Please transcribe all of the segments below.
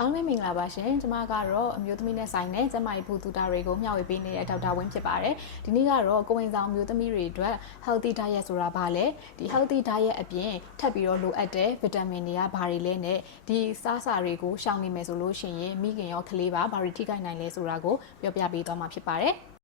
အားလုံးပဲမင်္ဂလာပါရှင်ကျွန်မကတော့အမျိုးသမီးနဲ့ဆိုင်တဲ့ကျမကြီးဘူတူတာတွေကိုမျှဝေပေးနေတဲ့ဒေါက်တာဝင်းဖြစ်ပါတယ်ဒီနေ့ကတော့ကိုဝင်ဆောင်အမျိုးသမီးတွေအတွက် healthy diet ဆိုတာဘာလဲဒီ healthy diet အပြင်ထပ်ပြီးတော့လိုအပ်တဲ့ဗီတာမင်တွေကဘာတွေလဲနဲ့ဒီစားစာတွေကိုရှောင်နေမယ်ဆိုလို့ရှိရင်မိခင်ရောကလေးပါဘာတွေထိခိုက်နိုင်လဲဆိုတာကိုပြောပြပေးသွားမှာဖြစ်ပါတယ်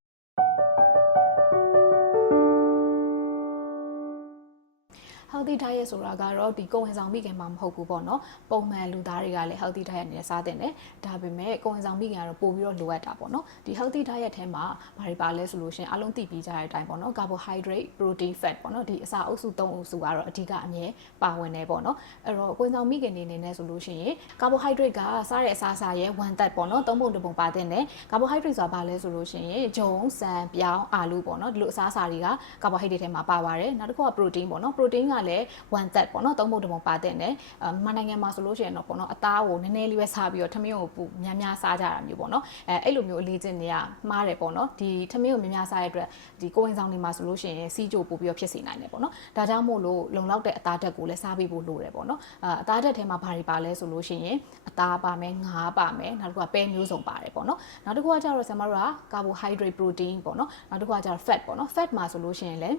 healthy diet ဆိုတာကတော့ဒီကိုယ်ဝင်ဆောင်မိခင်မှာမဟုတ်ဘူးပေါ့နော်ပုံမှန်လူသားတွေကလည်း healthy diet နဲ့စားတင်တယ်ဒါပေမဲ့ကိုယ်ဝင်ဆောင်မိခင်ကတော့ပို့ပြီးတော့လိုအပ်တာပေါ့နော်ဒီ healthy diet ထဲမှာဘာတွေပါလဲဆိုလို့ရှိရင်အလုံးသိပြီးကြတဲ့အတိုင်းပေါ့နော် carbohydrate protein fat ပေါ့နော်ဒီအစာအုပ်စု၃အုပ်စုကတော့အဓိကအမြဲပါဝင်နေပေါ့နော်အဲ့တော့ကိုယ်ဆောင်မိခင်နေနေနဲ့ဆိုလို့ရှိရင် carbohydrate ကစားတဲ့အစာအစာရဲ့ one third ပေါ့နော်သုံးပုံတစ်ပုံပါတဲ့နဲ့ carbohydrate ဆိုတာဘာလဲဆိုလို့ရှိရင်ဂျုံဆန်ပြောင်းအာလူပေါ့နော်ဒီလိုအစာအစာတွေက carbohydrate ထဲမှာပါပါတယ်နောက်တစ်ခုက protein ပေါ့နော် protein ကလည်း one third ပေါ့နော်သုံးပုံတစ်ပုံပါတဲ့နဲ့မြန်မာနိုင်ငံမှာဆိုလို့ရှိရင်တော့ပေါ့နော်အသားကိုနည်းနည်းလေးပဲစားပြီးတော့ထမင်းကိုပူများများစားကြတာမျိုးပေါ့နော်အဲအဲ့လိုမျိုးအလေးကျင့်နေရမှားတယ်ပေါ့နော်ဒီထမင်းကိုများများစားရတဲ့အတွက်ဒီကိုယ်ဝင်ဆောင်နေမှာဆိုလို့ရှိရင်စီးကြိုပို့ပြီးတော့ဖြစ်စေနိုင်တယ်ပေါ့နော်ဒါကြောင့်မို့လို့လုံလောက်တဲ့အသားဓာတ်ကိုလည်းစားပေးဖို့လိုတယ်ပေါ့နော်အသားဓာတ်ထဲမှာဘာတွေပါလဲဆိုလို့ရှိရင်အသားပါမယ်ငါးပါမယ်နောက်တစ်ခုကပဲမျိုးစုံပါတယ်ပေါ့နော်နောက်တစ်ခုကကျတော့ဆင်မတို့က carbohydrate protein ပေါ့နော်နောက်တစ်ခုကကျတော့ fat ပေါ့နော် fat မှာဆိုလို့ရှိရင်လည်း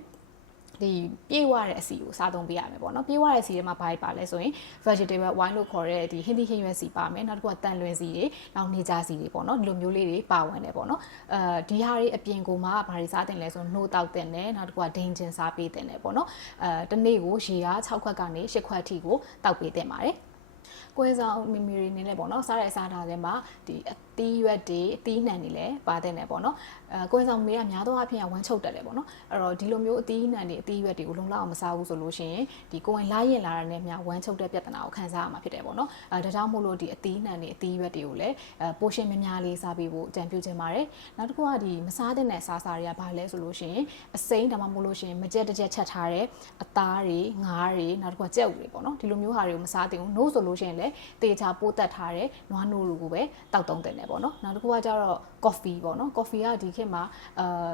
ဒီပြေးဝတဲ့အစီကိုစားသုံးပေးရမယ်ပေါ့နော်ပြေးဝတဲ့အစီထဲမှာဘာတွေပါလဲဆိုရင် vegetable wine လို့ခေါ်တဲ့ဒီ hindi ဟင်းရွက်စီပါမယ်နောက်တစ်ခုကတန်လွင်စီတွေနောက်နေကြစီတွေပေါ့နော်ဒီလိုမျိုးလေးတွေပါဝင်တယ်ပေါ့နော်အဲဒီဟာတွေအပြင်ကိုမှဘာတွေစားတင်လဲဆိုနှိုးတောက်တင်တယ်နောက်တစ်ခုကဒိန်ကျင်စားပေးတင်တယ်ပေါ့နော်အဲတနေ့ကိုရေအား6ခွက်ကနေ10ခွက်အထိကိုတောက်ပေးတင်ပါတယ်ကိုယ်ဆောင်မီမီတွေနေလဲပေါ့နော်စားတဲ့အစားထားတဲ့မှာဒီအသီးရွက်တွေအသီးနှံတွေလည်းပါတဲ့နယ်ပေါ့နော်အဲကိုယ်ဆောင်မေးကများသောအားဖြင့်ဝမ်းချုပ်တက်တယ်ပေါ့နော်အဲ့တော့ဒီလိုမျိုးအသီးနှံတွေအသီးရွက်တွေကိုလုံလောက်အောင်မစားဘူးဆိုလို့ရှိရင်ဒီကိုယ်ဝင်လာရင်လာတဲ့နဲ့များဝမ်းချုပ်တဲ့ပြဿနာကိုခံစားရမှာဖြစ်တယ်ပေါ့နော်အဲဒါကြောင့်မို့လို့ဒီအသီးနှံတွေအသီးရွက်တွေကိုလည်းအဲပိုရှင်များများလေးစားပေးဖို့အကြံပြုချင်ပါတယ်နောက်တစ်ခုကဒီမစားတဲ့နဲ့စားစားတွေကဘာလဲဆိုလို့ရှိရင်အစိမ်းဒါမှမဟုတ်လို့ရှိရင်မကြက်တကြက်ချက်ထားတဲ့အသားတွေငါးတွေနောက်တစ်ခုကကြက်ဥတွေပေါ့နော်ဒီလိုမျိုးဟာတွေကိုမစားသင့်ဘူး no ဆိုလို့ရှိရင်လည်းတေချာပိုးတက်ထားတဲ့နွားနိုးတွေကိုပဲတောက်တုံးတင်တယ်ပေါ့နော်နောက်တစ်ခုကကျတော့ coffee ပေါ့နော် coffee ကဒီခေတ်မှာအာ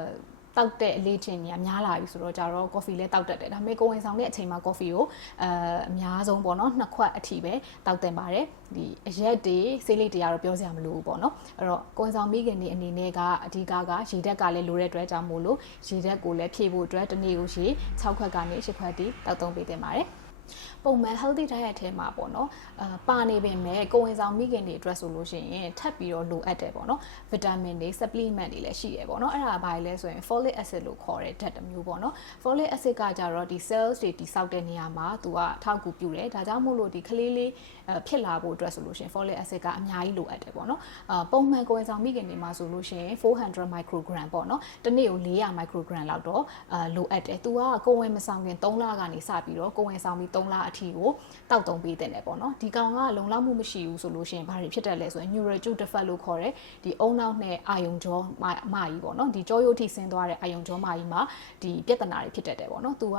တောက်တဲ့အလေးချင်းကြီးများလာပြီဆိုတော့ကြတော့ coffee လည်းတောက်တတ်တယ်ဒါပေမဲ့ကိုဝင်ဆောင်တဲ့အချိန်မှာ coffee ကိုအအများဆုံးပေါ့နော်နှစ်ခွက်အထိပဲတောက်တင်ပါတယ်ဒီအရက်တွေဆေးလိပ်တွေကတော့ပြောစရာမလိုဘူးပေါ့နော်အဲ့တော့ကိုဝင်ဆောင်မိခင်တွေအနေနဲ့ကအဓိကကရေဓာတ်ကလည်းလိုတဲ့အတွက်ကြောင့်မို့လို့ရေဓာတ်ကိုလည်းဖြည့်ဖို့အတွက်တစ်နေ့ကိုရေ6ခွက်ကနေ10ခွက်တိတောက်သုံးပေးတင်ပါတယ် ပုံမှန် healthy diet ထဲမှာပေါ့နော်အာပါနေပင်မဲ့ကိုဝင်ဆောင်မိခင်တွေအတွက်ဆိုလို့ရှိရင်ထပ်ပြီးတော့လိုအပ်တယ်ပေါ့နော်ဗီတာမင်တွေ supplement တွေလည်းရှိရပေါ့နော်အဲ့ဒါဘာလဲဆိုရင် folic acid လို့ခေါ်တဲ့ဓာတ်တစ်မျိုးပေါ့နော် folic acid ကကြတော့ဒီ cells တွေတိစောက်တဲ့နေရာမှာသူကထောက်ကူပြုတယ်ဒါကြောင့်မို့လို့ဒီကလေးလေးဖြစ်လာဖို့အတွက်ဆိုလို့ရှိရင် folic acid ကအများကြီးလိုအပ်တယ်ပေါ့နော်အာပုံမှန်ကိုဝင်ဆောင်မိခင်တွေမှာဆိုလို့ရှိရင်400 microgram ပေါ့နော်တစ်နေ့ကို400 microgram လောက်တော့အာလိုအပ်တယ်သူကကိုဝင်မဆောင်ခင်3လကနေစပြီးတော့ကိုဝင်ဆောင်ပြီး3လအထိကိုတောက်တုံးပေးတဲ့တယ်ပေါ့နော်ဒီကောင်ကလုံလောက်မှုမရှိဘူးဆိုလို့ရှိရင်ဘာတွေဖြစ်တယ်လဲဆိုရင် neural tube defect လို့ခေါ်တဲ့ဒီအုံနောက်နဲ့အာယုံကြောမာကြီးပေါ့နော်ဒီကြောရိုးထိဆင်းသွားတဲ့အာယုံကြောမာကြီးမှာဒီပြဿနာတွေဖြစ်တတ်တယ်ပေါ့နော်သူက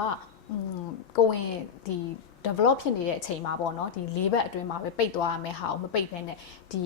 อืมကိုဝင်ဒီ develop ဖြစ်နေတဲ့အချိန်မှာပေါ့နော်ဒီ၄ဘက်အတွင်းမှာပဲပိတ်သွားရမယ့်ဟာကိုမပိတ်ဘဲနဲ့ဒီ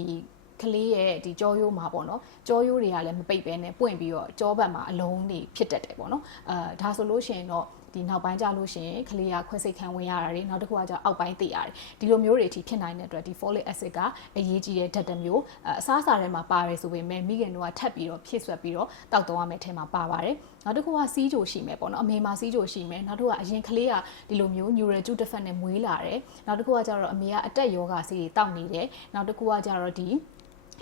ကလေးရဲ့ဒီကြောရိုးမှာပေါ့နော်ကြောရိုးတွေကလည်းမပိတ်ဘဲနဲ့ပွင့်ပြီးတော့ကြောဘက်မှာအလုံးတွေဖြစ်တတ်တယ်ပေါ့နော်အဲဒါဆိုလို့ရှိရင်တော့ဒီနောက်ပိုင်းကြလို့ရှိရင်ကလေးကခွဲစိတ်ခံဝင်ရတာတွေနောက်တစ်ခုကကျအောက်ပိုင်းသိရတယ်ဒီလိုမျိုးတွေအထိဖြစ်နိုင်တဲ့အတွက်ဒီ folic acid ကအရေးကြီးတဲ့ဓာတ်တစ်မျိုးအစားအစာထဲမှာပါတယ်ဆိုပေမဲ့မိခင်တို့ကထပ်ပြီးတော့ဖြည့်ဆွက်ပြီးတော့တောက်တော့ရမယ့်ထဲမှာပါပါတယ်နောက်တစ်ခုကစီးကြိုရှိမယ်ပေါ့နော်အမေမှာစီးကြိုရှိမယ်နောက်တစ်ခုကအရင်ကလေးကဒီလိုမျိုး neural tube defect နဲ့မွေးလာတယ်နောက်တစ်ခုကကျတော့အမေကအတက်ယောဂဆေးတွေတောက်နေတယ်နောက်တစ်ခုကကျတော့ဒီ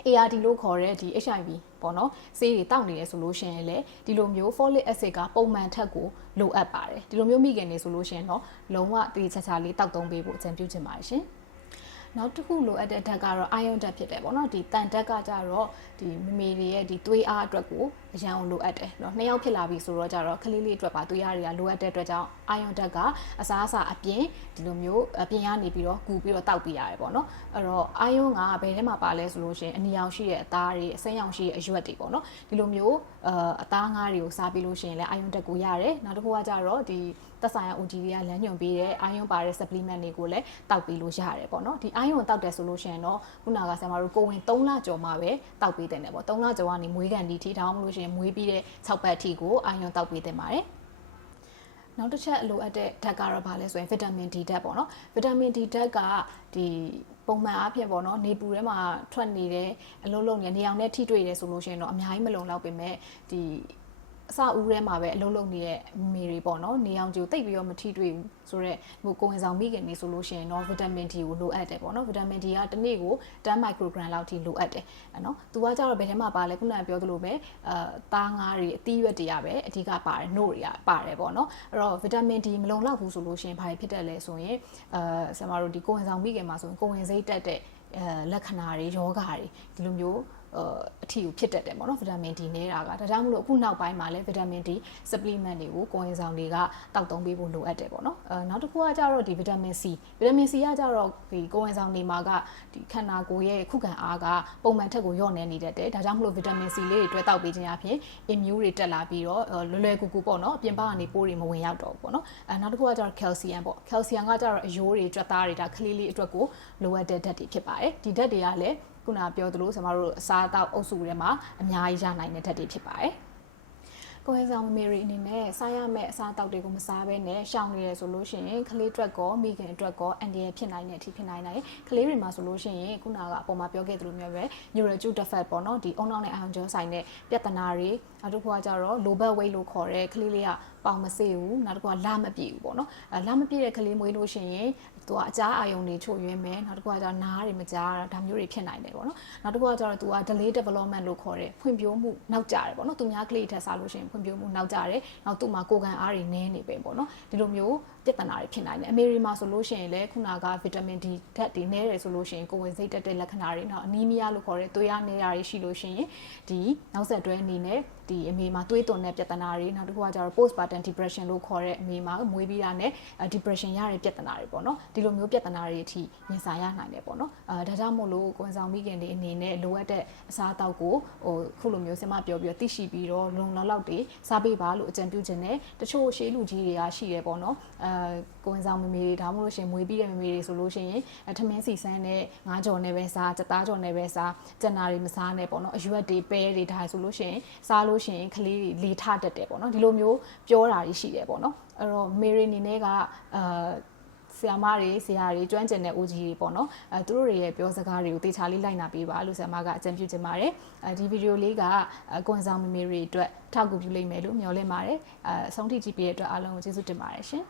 ARD လို့ခေါ်တဲ့ဒီ HIV ပေါ့နော်ဆေးတွေတောက်နေရဆိုလို့ရှိရင်လည်းဒီလိုမျိုး folic acid ကပုံမှန်ထက်ကိုလိုအပ်ပါတယ်ဒီလိုမျိုးမိခင်နေဆိုလို့ရှိရင်တော့လုံးဝတည်ချာချာလေးတောက်သုံးပေးဖို့အကြံပြုချင်ပါတယ်ရှင်နောက်တစ်ခုလိုအပ်တဲ့ဓာတ်ကတော့ iron ဓာတ်ဖြစ်တယ်ပေါ့နော်ဒီတန်ဓာတ်ကကြတော့ဒီမမေတွေရဲ့ဒီသွေးအားအတွက်ကို အရန်အောင်လိုအပ်တယ်เนาะနှစ်ယောက်ဖြစ်လာပြီဆိုတော့ကြတော့ကလေးလေးအတွက်ပါသွေးအားတွေကလိုအပ်တဲ့အတွက်ကြောင့် iron ဓာတ်ကအစားအစာအပြင်ဒီလိုမျိုးအပြင်ကနေပြီးတော့ကူပြီးတော့တောက်ပေးရတယ်ပေါ့နော်အဲ့တော့ iron ကဘယ်ထဲမှာပါလဲဆိုလို့ရှိရင်အနီရောင်ရှိတဲ့အသားတွေအစိမ်းရောင်ရှိတဲ့အရွက်တွေပေါ့နော်ဒီလိုမျိုးအသားငါးတွေကိုစားပြီးလို့ရှိရင်လည်း iron ဓာတ်ကိုရတယ်နောက်တစ်ခုကကြတော့ဒီသက်ဆိုင်ရာ OG တွေကလမ်းညွှန်ပေးတဲ့ iron ပါတဲ့ supplement တွေကိုလည်းတောက်ပေးလို့ရတယ်ပေါ့နော်ဒီ iron တောက်တယ်ဆိုလို့ရှိရင်တော့ခုနကဆရာမတို့ကိုဝင်3လကျော်မှပဲတောက်ပေးတယ်ပေါ့3လကျော်ကနေမွေးကန်ဒီထိထောင်းမလို့ရှိရင် ရင်မွေးပြီးတဲ့6ပတ်အထိကို iron တောက်ပေးတင်ပါတယ်နောက်တစ်ချက်လိုအပ်တဲ့ဓာတ်ကတော့ဘာလဲဆိုရင်ဗီတာမင် D ဓာတ်ပေါ့နော်ဗီတာမင် D ဓာတ်ကဒီပုံမှန်အားဖြင့်ပေါ့နော်နေပူထဲမှာထွက်နေတယ်အလုံးလုံးနေနေအောင်နဲ့ထိတွေ့တယ်ဆိုလို့ရှိရင်တော့အများကြီးမလုံလောက်ပေမဲ့ဒီ အစဦးထဲမှာပဲအလုံးလုံးနေတဲ့မေတွေပေါ့နော်နေအောင်ကြိုတိတ်ပြီးတော့မထိတွေ့ဘူးဆိုတော့ဟိုကိုဝင်ဆောင်မိခင်နေဆိုလို့ရှိရင်တော့ဗီတာမင် D ကိုလိုအပ်တယ်ပေါ့နော်ဗီတာမင် D ကတစ်နေ့ကို10 microgram လောက်ထိလိုအပ်တယ်အဲ့နော်သူကကြတော့ဘယ်ထဲမှာပါလဲခုနကပြောသလိုပဲအဲသားငါးတွေအသီးရွက်တွေကပဲအဓိကပါတယ်နို့တွေကပါတယ်ပေါ့နော်အဲ့တော့ဗီတာမင် D မလုံလောက်ဘူးဆိုလို့ရှိရင်ဘာဖြစ်တယ်လဲဆိုရင်အဲဆရာမတို့ဒီကိုဝင်ဆောင်မိခင်မှာဆိုရင်ကိုဝင်စိတ်တက်တဲ့အဲလက္ခဏာတွေယောဂါတွေဒီလိုမျိုး အထီကိုဖြစ်တတ်တယ်ပေါ့နော်ဗီတာမင် D နေတာကဒါကြောင့်မလို့အခုနောက်ပိုင်းမှာလည်းဗီတာမင် D supplement တွေကိုကိုယ်ရင်ဆောင်တွေကတောက်သုံးပေးဖို့လိုအပ်တယ်ပေါ့နော်အဲနောက်တစ်ခုကကြတော့ဒီဗီတာမင် C ဗီတာမင် C ကကြတော့ဒီကိုယ်ရင်ဆောင်တွေမှာကဒီခန္ဓာကိုယ်ရဲ့ခုခံအားကပုံမှန်ထက်ကိုညော့နေနေတတ်တယ်ဒါကြောင့်မလို့ဗီတာမင် C လေးတွေတွဲတောက်ပေးခြင်းအပြင် immune တွေတက်လာပြီးတော့လွယ်လွယ်ကူကူပေါ့နော်အပြင်ဘက်ကနေပိုးတွေမဝင်ရောက်တော့ဘူးပေါ့နော်အဲနောက်တစ်ခုကကြတော့ calcium ပေါ့ calcium ကကြတော့အယိုးတွေကြွက်သားတွေဒါကလေးလေးအတွက်ကိုလိုအပ်တဲ့ဓာတ်တွေဖြစ်ပါတယ်ဒီဓာတ်တွေကလည်း ခုနပြောသလိုကျွန်တော်တို့အစားအသောက်အုပ်စုထဲမှာအများကြီးရနိုင်တဲ့ဓာတ်တွေဖြစ်ပါတယ်ကိုယ်ဆောင်မေရီအနေနဲ့စားရမယ့်အစားအသောက်တွေကိုမစားဘဲနဲ့ရှောင်နေရဆိုလို့ရှိရင်ကလေးအတွက်ကောမိခင်အတွက်ကောအန်ဒီရဖြစ်နိုင်တဲ့အထိဖြစ်နိုင်တယ်ကလေးတွေမှာဆိုလို့ရှိရင်ခုနကအပေါ်မှာပြောခဲ့သလိုမျိုးပဲ neural defect ပေါ့နော်ဒီအုံနောက်နဲ့အာရုံကြောဆိုင်တဲ့ပြဿနာတွေနောက်တစ်ခုကကြတော့ low back weight လို့ခေါ်တဲ့ကလေးလေးကပေါင်မစေဘူးနောက်တစ်ခုကလာမပြည့်ဘူးပေါ့နော်အဲလာမပြည့်တဲ့ကလေးမွေးလို့ရှိရင် သူကအကြားအာယုံတွေချို့ယွင်းမယ်နောက်တစ်ခုကကျတော့နားတွေမကြားတာဒါမျိုးတွေဖြစ်နိုင်တယ်ပေါ့နော်နောက်တစ်ခုကကျတော့သူက delay development လို့ခေါ်တယ်ဖွံ့ဖြိုးမှုနောက်ကျတယ်ပေါ့နော်သူများကလေးထက်စားလို့ရှိရင်ဖွံ့ဖြိုးမှုနောက်ကျတယ်နောက်သူ့မှာကိုယ်ခံအားတွေနည်းနေပဲပေါ့နော်ဒီလိုမျိုးပြဿနာတွေဖြစ်နိုင်တယ်အမေရီမှာဆိုလို့ရှိရင်လည်းခုနကဗီတာမင် D ဓာတ်တွေနည်းတယ်ဆိုလို့ရှိရင်ကိုယ်ဝင်စိတ်တက်တဲ့လက္ခဏာတွေနောက်အနီးမီးယားလို့ခေါ်တဲ့သွေးရနေတာတွေရှိလို့ရှိရင်ဒီနောက်ဆက်တွဲအနေနဲ့ဒီအမေမှာသွေးသွန်တဲ့ပြဿနာတွေနောက်တစ်ခုကကျတော့ postpartum depression လို့ခေါ်တဲ့အမေမှာမွေးပြီးတာနဲ့ depression ရတဲ့ပြဿနာတွေပေါ့နော်ဒီလိုမျိုးပြဿနာတွေအထိရင်ဆိုင်ရနိုင်တယ်ပေါ့နော်အဲဒါကြောင့်မို့လို့ကိုယ်ဆောင်မိခင်တွေအနေနဲ့လိုအပ်တဲ့အစားအသောက်ကိုဟိုခုလိုမျိုးဆင်မပြောပြီးတော့သိရှိပြီးတော့လုံလောက်လောက်တွေစားပေးပါလို့အကြံပြုခြင်းနဲ့တချို့ရှေးလူကြီးတွေကရှိတယ်ပေါ့နော်အဲကိုယ်ဆောင်မမေတွေဒါမှမဟုတ်ရှင်မွေးပြီးတဲ့မမေတွေဆိုလို့ရှိရင်ထမင်းစီဆန်းနဲ့ငါးကြော်နဲ့ပဲစားစက်သားကြော်နဲ့ပဲစားကြက်နာတွေမစားနဲ့ပေါ့နော်အရွက်တွေပဲတွေဒါဆိုလို့ရှိရင်စားလို့ရှိရင်ကလေးတွေလေထတတ်တယ်ပေါ့နော်ဒီလိုမျိုးပြောတာတွေရှိတယ်ပေါ့နော်အဲ့တော့မေရီအနေနဲ့ကအာ ဆရာမတွေဆရာတွေကျွမ်းကျင်တဲ့ OG တွေပေါ့နော်အဲသူတို့တွေရဲ့ပြောစကားတွေကိုတေချာလေးလိုက်နာပေးပါလို့ဆရာမကအကြံပြုချင်ပါတယ်အဲဒီဗီဒီယိုလေးကကွန်ဆောင်မမေရီအတွက်ထောက်ကူပြုလိမ့်မယ်လို့မျှော်လင့်ပါတယ်အဲဆုံးထိကြည့်ပေးတဲ့အတွက်အားလုံးကိုကျေးဇူးတင်ပါတယ်ရှင်